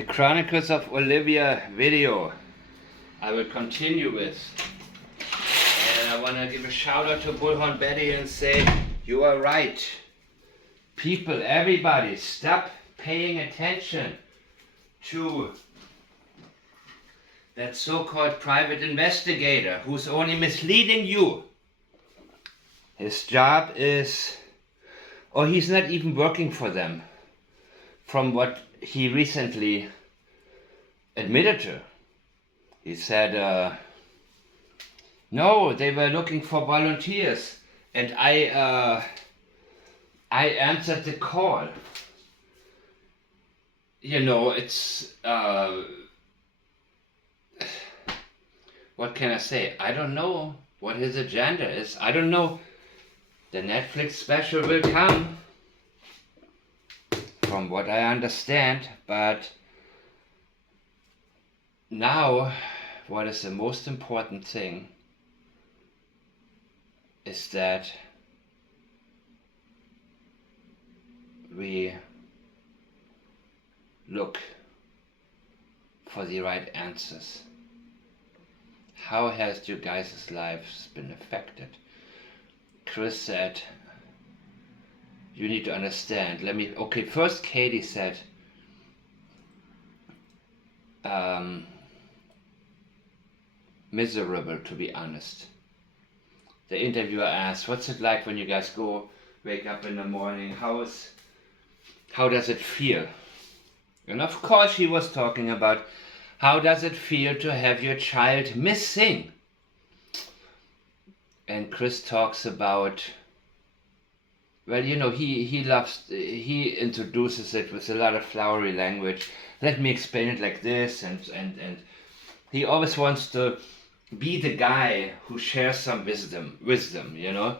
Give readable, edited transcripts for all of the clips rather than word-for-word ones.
The Chronicles of Olivia video I will continue with. And I want to give a shout out to Bullhorn Betty and say, you are right. People, everybody, stop paying attention to that so-called private investigator who's only misleading you. His job is, or he's not even working for them, from what he recently admitted to. He said, no, they were looking for volunteers, and I answered the call. You know, it's, what can I say? I don't know what his agenda is. I don't know. The Netflix special will come, from what I understand, but now what is the most important thing is that we look for the right answers. How has you guys' lives been affected? Chris said, you need to understand. Okay, first Katie said, miserable, to be honest. The interviewer asked, what's it like when you guys wake up in the morning? How does it feel? And of course she was talking about, how does it feel to have your child missing? And Chris talks about, well, you know, he introduces it with a lot of flowery language. Let me explain it like this, and he always wants to be the guy who shares some wisdom, you know.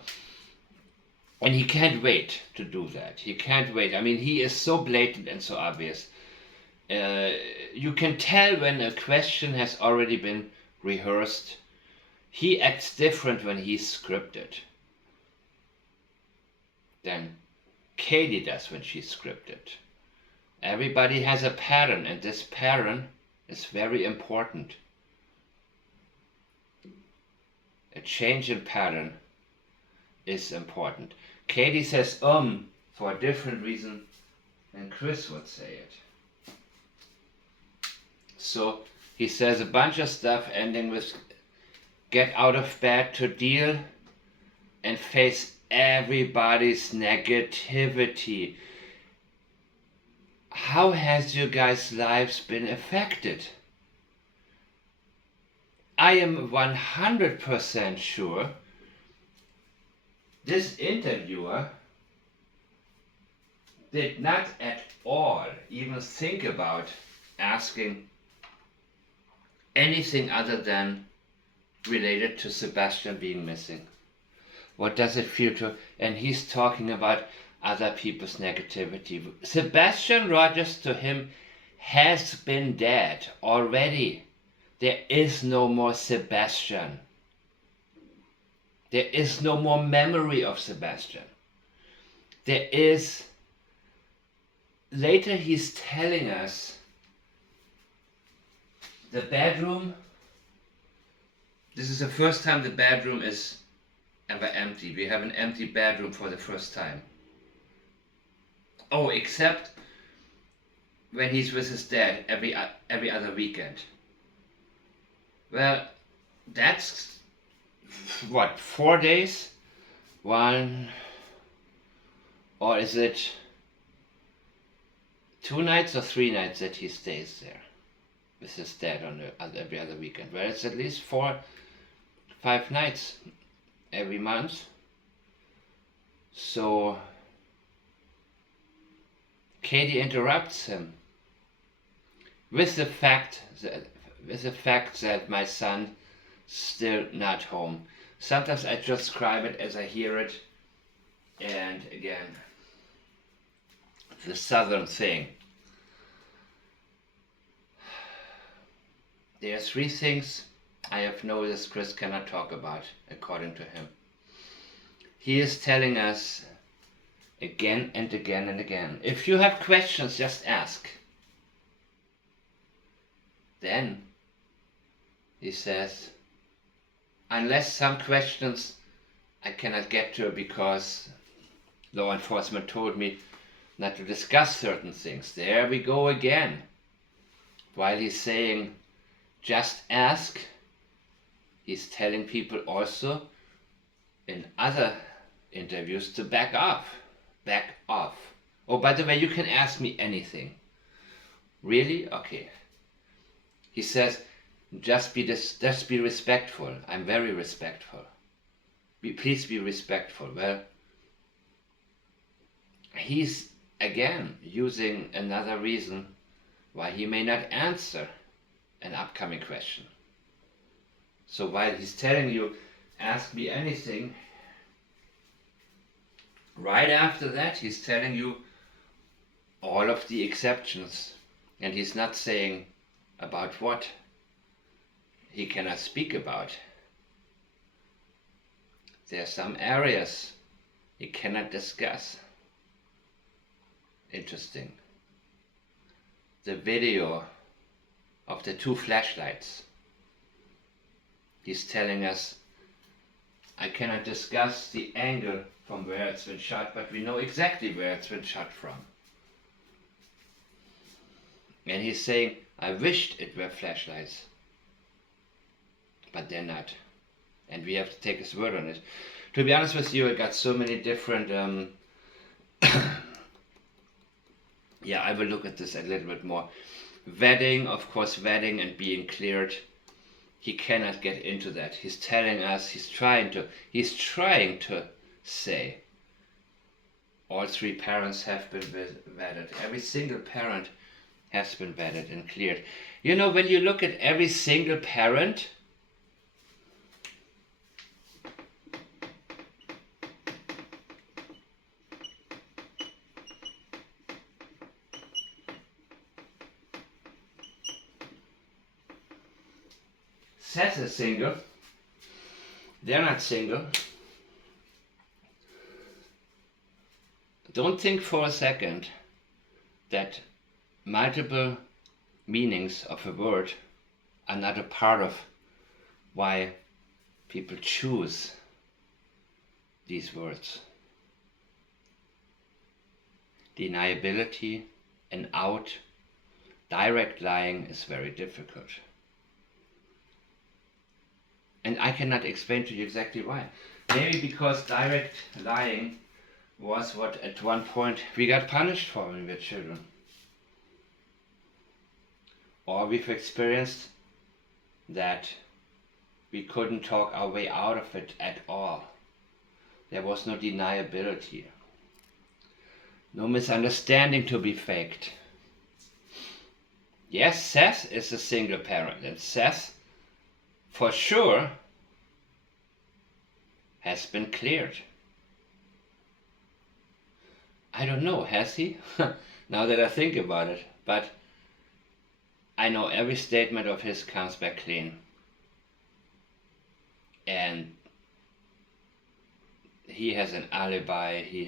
And he can't wait to do that. He can't wait. I mean, he is so blatant and so obvious. You can tell when a question has already been rehearsed. He acts different when he's scripted than Katie does when she's scripted. Everybody has a pattern, and this pattern is very important. A change in pattern is important. Katie says for a different reason than Chris would say it. So he says a bunch of stuff ending with get out of bed to deal and face everybody's negativity. How has your guys' lives been affected? I am 100% sure this interviewer did not at all even think about asking anything other than related to Sebastian being missing. What does it feel to, and he's talking about other people's negativity. Sebastian Rogers to him has been dead already. There is no more Sebastian. There is no more memory of Sebastian. There is, later he's telling us, the bedroom, this is the first time the bedroom is ever empty. We have an empty bedroom for the first time. Oh, except when he's with his dad every other weekend. Well, that's what, 4 days? One, or is it 2 nights or 3 nights that he stays there with his dad on every other weekend? Well, it's at least 4-5 nights every month. So Katie interrupts him with the fact that my son still not home. Sometimes I transcribe it as I hear it, and again, the southern thing. There are 3 things I have noticed Chris cannot talk about, according to him. He is telling us again and again and again, if you have questions, just ask. Then he says, unless some questions I cannot get to because law enforcement told me not to discuss certain things. There we go again. While he's saying, just ask, he's telling people also in other interviews to back off. Back off. Oh, by the way, you can ask me anything. Really? Okay. He says, just be respectful. I'm very respectful. Please be respectful. Well, he's again using another reason why he may not answer an upcoming question. So while he's telling you, ask me anything, right after that he's telling you all of the exceptions. And he's not saying about what he cannot speak about. There are some areas he cannot discuss. Interesting. The video of the 2 flashlights. He's telling us, I cannot discuss the angle from where it's been shot, but we know exactly where it's been shot from. And he's saying, I wished it were flashlights, but they're not. And we have to take his word on it. To be honest with you, I got so many different... yeah, I will look at this a little bit more. Vetting, of course, vetting and being cleared. He cannot get into that. He's telling us, he's trying to say all 3 parents have been vetted. Every single parent has been vetted and cleared. You know, when you look at every single parent, Seth is single. They're not single. Don't think for a second that multiple meanings of a word are not a part of why people choose these words. Deniability and out, direct lying is very difficult. And I cannot explain to you exactly why. Maybe because direct lying was what at one point we got punished for when we were children. Or we've experienced that we couldn't talk our way out of it at all. There was no deniability. No misunderstanding to be faked. Yes, Seth is a single parent, and Seth for sure has been cleared. I don't know, has he? Now that I think about it. But I know every statement of his comes back clean. And he has an alibi, he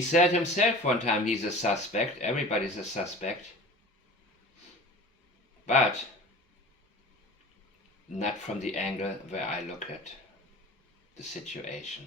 said himself one time he's a suspect, everybody's a suspect. But not from the angle where I look at the situation.